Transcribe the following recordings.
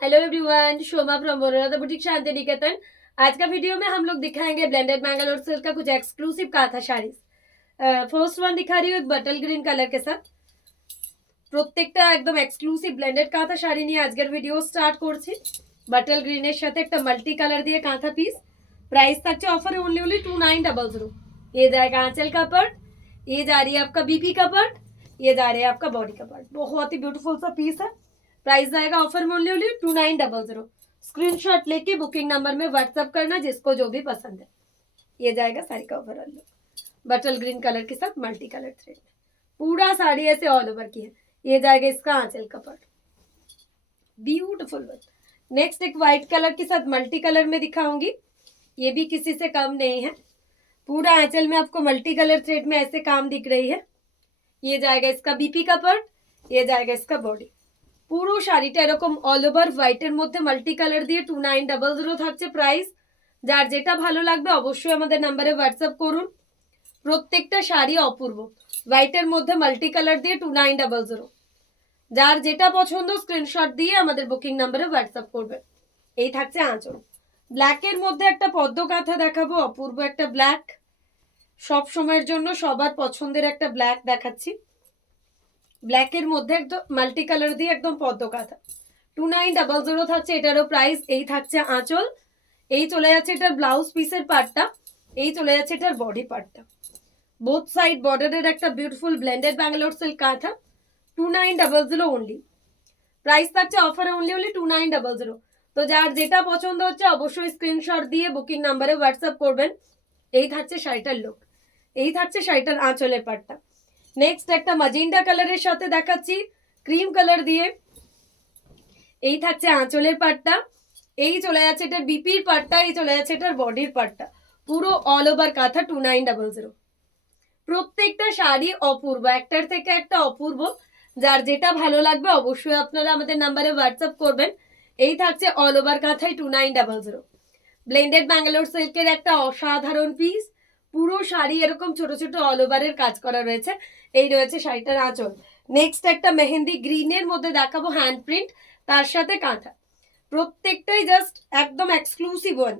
Hello everyone, Shoma from Baroda boutique Shantiniketan. आज का video में हम लोग दिखाएंगे ब्लेंडेड मैंगलोर सिल्क का कुछ एक्सक्लूसिव काथा साड़ीज। फर्स्ट वन दिखा रही हूँ एक बटल ग्रीन कलर के साथ। প্রত্যেকটা একদম এক্সক্লুসিভ ব্লেন্ডেড কাঁথা শাড়ি নিয়ে আজকের ভিডিও স্টার্ট করছি। বাটল গ্রিনের সাথে একটা মাল্টি কালার দিয়ে কাঁথা পিস। प्राइस থাকছে অফারে ओनली 2900। ये जाएगा आंचल का पार्ट, ये जा रही है आपका बीपी का पार्ट, ये जा रहा है आपका बॉडी का पार्ट। बहुत ही ब्यूटीफुल सा पीस है। प्राइस आएगा ऑफर में ओनली 2900। स्क्रीनशॉट लेके बुकिंग नंबर में व्हाट्सअप करना जिसको जो भी पसंद है। ये जाएगा साड़ी का ओवरऑल लुक बटल ग्रीन कलर के साथ मल्टी कलर थ्रेड में। पूरा साड़ी ऐसे ऑल ओवर की है। ये जाएगा इसका आंचल का पार्ट, ब्यूटीफुल वन। नेक्स्ट एक व्हाइट कलर के साथ मल्टी कलर में दिखाऊंगी। ये भी किसी से कम नहीं है। पूरा आंचल में आपको मल्टी कलर थ्रेड में ऐसे काम दिख रही है। ये जाएगा इसका बीपी का पार्ट, ये जाएगा इसका बॉडी। পুরো শাড়িটা এরকম অল ওভার হোয়াইটের মধ্যে মাল্টি কালার দিয়ে 2900 থাকছে প্রাইস। যার যেটা ভালো লাগবে অবশ্যই আমাদের নাম্বারে হোয়াটসঅ্যাপ করুন। প্রত্যেকটা শাড়ি অপূর্ব, হোয়াইটের মধ্যে মাল্টি কালার দিয়ে 2900। যার যেটা পছন্দ স্ক্রিনশট দিয়ে আমাদের বুকিং নাম্বারে হোয়াটসঅ্যাপ করবেন। এই থাকছে আঁচল। ব্ল্যাকের মধ্যে একটা পদ্ম কাঁথা দেখাবো, অপূর্ব একটা ব্ল্যাক। সব সময়ের জন্য সবার পছন্দের একটা ব্ল্যাক দেখাচ্ছি। ব্ল্যাকের মধ্যে একদম মাল্টি কালার দিয়ে একদম পদ্ম কাঁথা 2900 থাকছে। এটারও প্রাইস। এই থাকছে আঁচল, এই চলে যাচ্ছে এটার ব্লাউজ পিসের পার্টটা, এই চলে যাচ্ছে এটার বডি পার্টটা। বোথ সাইড বর্ডারের একটা বিউটিফুল ব্লেন্ডেড ব্যাঙ্গালোর সিল্ক কাঁথা 2900 অনলি। প্রাইস থাকছে অফারে অনলি 2900। তো যার যেটা পছন্দ হচ্ছে অবশ্যই স্ক্রিনশট দিয়ে বুকিং নাম্বারে হোয়াটসঅ্যাপ করবেন। এই থাকছে শাড়িটার লুক, এই থাকছে শাড়িটার আঁচলের পার্টটা। নেক্সট একটা ম্যাজেন্টা কালারের সাথে দেখাচ্ছি ক্রিম কালার দিয়ে। এই থাকছে আঁচলের পার্টটা, এই চলে যাচ্ছে এটার বিপির পার্টটা, এই চলে যাচ্ছে এটার বডির পার্টটা। পুরো অল ওভার কাঁথা 2900। প্রত্যেকটা শাড়ি অপূর্ব, একটার থেকে একটা অপূর্ব। যার যেটা ভালো লাগবে অবশ্যই আপনারা আমাদের নাম্বারে হোয়াটসঅ্যাপ করবেন। এই থাকছে অল ওভার কাঁথায় 2900। ব্লেন্ডেড ব্যাঙ্গালোর সিল্কের একটা অসাধারণ পিস। পুরো শাড়ি এরকম ছোট ছোট অল ওভারের কাজ করা রয়েছে। এই রয়েছে শাড়িটার আঁচল। নেক্সট একটা মেহেন্দি গ্রিনের মধ্যে দেখাবো হ্যান্ড প্রিন্ট, তার সাথে কাঁথা। প্রত্যেকটাই জাস্ট একদম এক্সক্লুসিভ ওয়ান।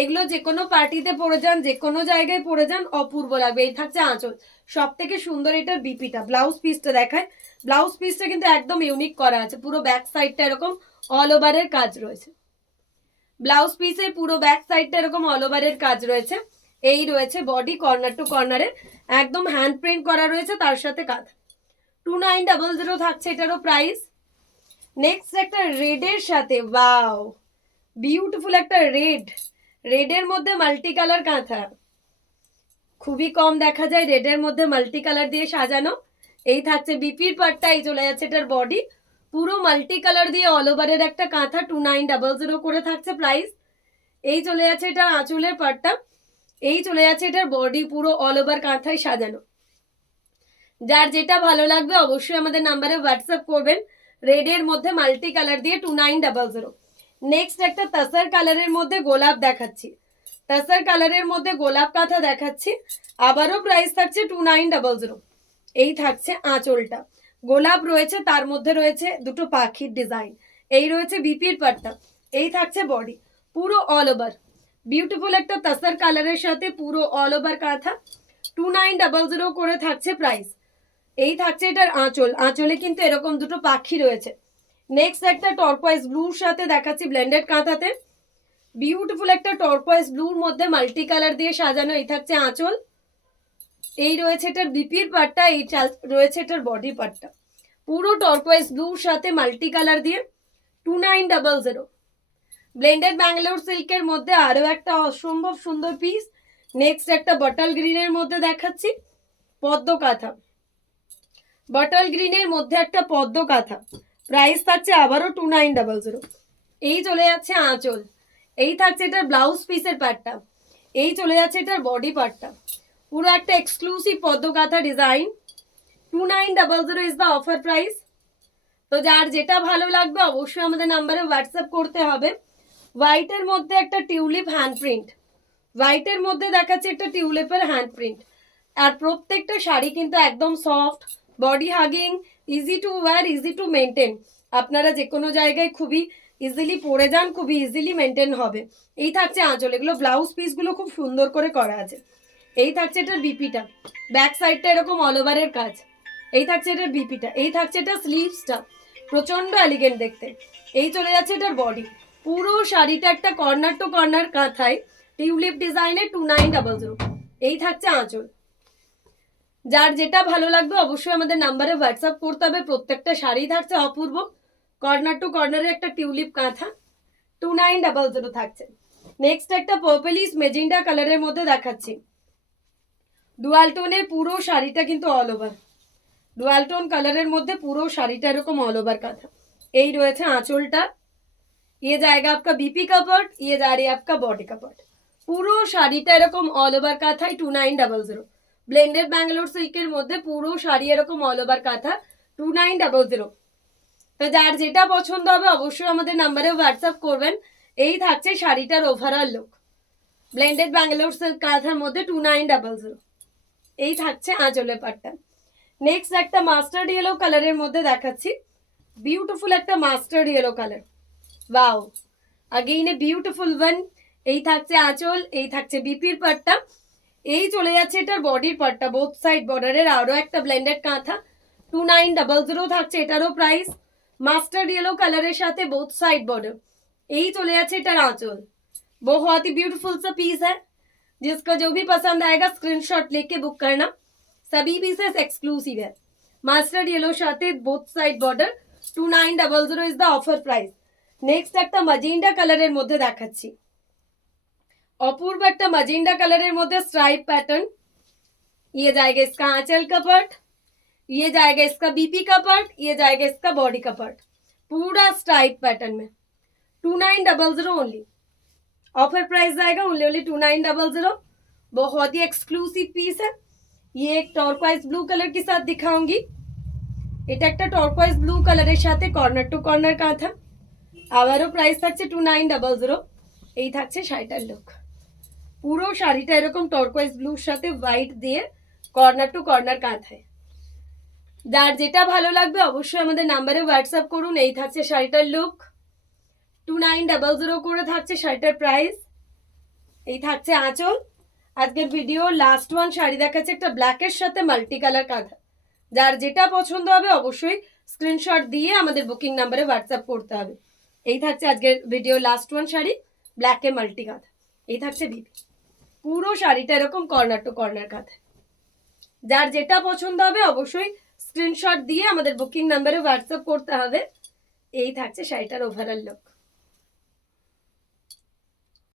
এগুলো যে কোনো পার্টিতে পরে যান, যে কোনো জায়গায় পরে যান, অপূর্ব লাগবে। এই থাকছে আঁচল। সব থেকে সুন্দর এটার বিপিটা। ব্লাউজ পিসটা দেখায়। ব্লাউজ পিসটা কিন্তু একদম ইউনিক করা আছে। পুরো ব্যাক সাইডটা এরকম অল ওভারের কাজ রয়েছে। ব্লাউজ পিসে পুরো ব্যাক সাইডটা এরকম অল ওভারের কাজ রয়েছে। এই রয়েছে বডি, কর্নার টু কর্নারে একদম হ্যান্ড প্রিন্ট করা রয়েছে, তার সাথে কাঁথা 2900 থাকছে এটারও প্রাইস। নেক্সট একটা রেডের সাথে, ওয়াও বিউটিফুল একটা রেড। রেডের মধ্যে মাল্টি কালার কাঁথা খুবই কম দেখা যায় রেডের মধ্যে মাল্টি কালার দিয়ে সাজানো। এই থাকছে বিপির পার্টটা, এই চলে যাচ্ছে এটার বডি। পুরো মাল্টি কালার দিয়ে অল ওভারের একটা কাঁথা 2900 করে থাকছে প্রাইস। এই চলে যাচ্ছে এটার আঁচলের পার্টটা, এই চলে যাচ্ছে এটার বডি। পুরো অল ওভার কাঁথায় সাজানো। যার যেটা ভালো লাগবে অবশ্যই আমাদের নাম্বারে হোয়াটসঅ্যাপ করবেন। রেডের মধ্যে মাল্টি কালার দিয়ে 2900। নেক্সট একটা তাসার কালারের মধ্যে গোলাপ দেখাচ্ছি। তাসার কালারের মধ্যে গোলাপ কাঁথা দেখাচ্ছি। আবারও প্রাইস থাকছে 2900। এই থাকছে আঁচলটা, গোলাপ রয়েছে, তার মধ্যে রয়েছে দুটো পাখির ডিজাইন। এই রয়েছে বিপির পাট্টা, এই থাকছে বডি। পুরো অল ওভার বিউটিফুল একটা তাসার কালারের সাথে পুরো অল ওভার কাঁথা 2900 করে থাকছে প্রাইস। এই থাকছে এটার আঁচল। আঁচলে কিন্তু এরকম দুটো পাখি রয়েছে। নেক্সট একটা টর্কোয়েজ ব্লুর সাথে দেখাচ্ছি ব্লেন্ডেড কাঁথাতে। বিউটিফুল একটা টর্কোয়েজ ব্লুর মধ্যে মাল্টি কালার দিয়ে সাজানো। এই থাকছে আঁচল, এই রয়েছে এটার বিপির পার্টটা, এই রয়েছে এটার বডি পার্টটা। পুরো টর্কোয়েজ ব্লুর সাথে মাল্টি কালার দিয়ে 2900। ব্লেন্ডেড ব্যাঙ্গালোর সিল্কের মধ্যে আরো একটা অসম্ভব সুন্দর পিস। নেক্সট একটা বটল গ্রিনের মধ্যে দেখাচ্ছি পদ্ম কাঁথা। বটল গ্রিনের মধ্যে একটা পদ্ম কাঁথা। প্রাইস থাকছে আবারও 2900। এই চলে যাচ্ছে আঁচল, এই থাকছে এটার ব্লাউজ পিসের পার্টটা, এই চলে যাচ্ছে এটার বডি পার্টটা। পুরো একটা এক্সক্লুসিভ পদ্ম কাঁথা design 2900 is the offer price. তো যার যেটা ভালো লাগবে অবশ্যই আমাদের নাম্বারে হোয়াটসঅ্যাপ করতে হবে। হোয়াইটের মধ্যে একটা টিউলিপ হ্যান্ড প্রিন্ট, হোয়াইটের মধ্যে দেখাচ্ছে একটা টিউলিপের হ্যান্ড প্রিন্ট। আর প্রত্যেকটা শাড়ি কিন্তু একদম soft, body hugging, easy to wire, easy to maintain. আপনারা যে কোনো জায়গায় খুবই ইজিলি পরে যান, খুবই ইজিলি মেনটেন হবে। এই থাকছে আঁচল, এগুলো ব্লাউজ পিসগুলো খুব সুন্দর করে করা আছে। এই থাকছে এটার বিপিটা, ব্যাক সাইডটা এরকম অল ওভারের কাজ। এই থাকছে এটার বিপিটা, এই থাকছে এটা স্লিভসটা, প্রচন্ড এলিগেন্ট দেখতে। এই চলে যাচ্ছে এটার বডি। পুরো শাড়িটা একটা কর্নার টু কর্নার কাঁথায় টিউলিপ ডিজাইনের 2900। এই থাকছে আঁচল। যার যেটা ভালো লাগবে অবশ্যই আমাদের নাম্বারে হোয়াটসঅ্যাপ করতে হবে। প্রত্যেকটা শাড়ি থাকছে অপূর্ব, কর্নার টু কর্নারে একটা টিউলিপ কাঁথা, 2900 থাকছে। নেক্সট একটা পার্পলিশ মেজেন্ডা কালারের মধ্যে দেখাচ্ছি। ডুয়াল টোনের পুরো শাড়িটা কিন্তু অল ওভার, ডুয়াল টোন কালারের মধ্যে পুরো শাড়িটা এরকম অল ওভার কাঁথা। এই রয়েছে আঁচলটা, ये जाएगा आपका बीपी का पार्ट, ये जा रही है आपका बॉडी का पार्ट। পুরো শাড়িটা এরকম অল ওভার কাঁথায় 2900। ব্লেন্ডেড ব্যাঙ্গালোর সিল্কের মধ্যে পুরো শাড়ি এরকম অল ওভার কাঁথা 2900। তো যার যেটা পছন্দ হবে অবশ্যই আমাদের নাম্বারে হোয়াটসঅ্যাপ করবেন। এই থাকছে শাড়িটার overall look, blended Bangalore silk কাঁথার মধ্যে 2900। এই থাকছে আঁচলের পাটটা। নেক্সট একটা মাস্টার্ড ইয়েলো কালারের মধ্যে দেখাচ্ছি, বিউটিফুল একটা mustard yellow colour. Wow, again a beautiful one. এই থাকছে আঁচল, এই থাকছে বিপির পাটটা, এই চলে যাচ্ছে এটার বডির পাটটা, বোথ সাইড বর্ডারের আরো একটা ব্লেন্ডেড কাঁথা 2900 থাকছে এটারও প্রাইস। মাস্টার্ড ইয়েলো কালারের সাথে বোথ সাইড বর্ডার। এই চলে যাচ্ছে এটার আঁচল। बहुत ही ब्यूटीफुल सा पीस है, जिसका जो भी पसंद आएगा स्क्रीनशॉट लेके बुक करना। सभी पीसेस एक्सक्लूसिव है। मास्टर्ड येलो साथे both side border 2900 is the offer price. Next একটা ম্যাজেন্ডা কালারের মধ্যে দেখাচ্ছি, অপূর্ব একটা ম্যাজেন্ডা কালারের মধ্যে স্ট্রাইপ पैटर्न। ये जाएगा इसका आंचल का पार्ट, ये जाएगा इसका बीपी का पार्ट, ये जाएगा इसका बॉडी का पार्ट, पूरा स्ट्राइप पैटर्न में 2900 ओनली। ऑफर प्राइस जाएगा ओनली 2900। बहुत ही एक्सक्लूसिव पीस है। ये एक टॉर्कवाइज ब्लू कलर के साथ दिखाऊंगी। এটা একটা টর্কওয়াইজ ব্লু কালারের সাথে কর্নার টু কর্নার কাঁথা, আবারও প্রাইস থাকছে 2900। এই থাকছে শাড়িটার লুক, পুরো শাড়িটা এরকম টর্কওয়াইজ ব্লুর সাথে হোয়াইট দিয়ে কর্নার টু কর্নার কাঁথায়। যার যেটা ভালো লাগবে অবশ্যই আমাদের নাম্বারে হোয়াটসঅ্যাপ করুন। এই থাকছে শাড়িটার লুক, 2900 করে থাকছে শাড়িটার প্রাইস। এই থাকছে আঁচল। আজকের ভিডিও লাস্ট ওয়ান শাড়ি দেখাচ্ছে একটা ব্ল্যাকের সাথে মাল্টি কালার কাঁথা। যার যেটা পছন্দ হবে অবশ্যই স্ক্রিনশট দিয়ে আমাদের বুকিং নাম্বারে হোয়াটসঅ্যাপ করতে হবে। এই থাকছে আজকের ভিডিও লাস্ট ওয়ান শাড়ি, ব্ল্যাকে মাল্টি কাঁথা। এই থাকছে বিপি, পুরো শাড়িটা এরকম কর্নার টু কর্নার কাঁথা। যার যেটা পছন্দ হবে অবশ্যই স্ক্রিনশট দিয়ে আমাদের বুকিং নাম্বারে হোয়াটসঅ্যাপ করতে হবে। এই থাকছে শাড়িটার ওভারঅল লুক।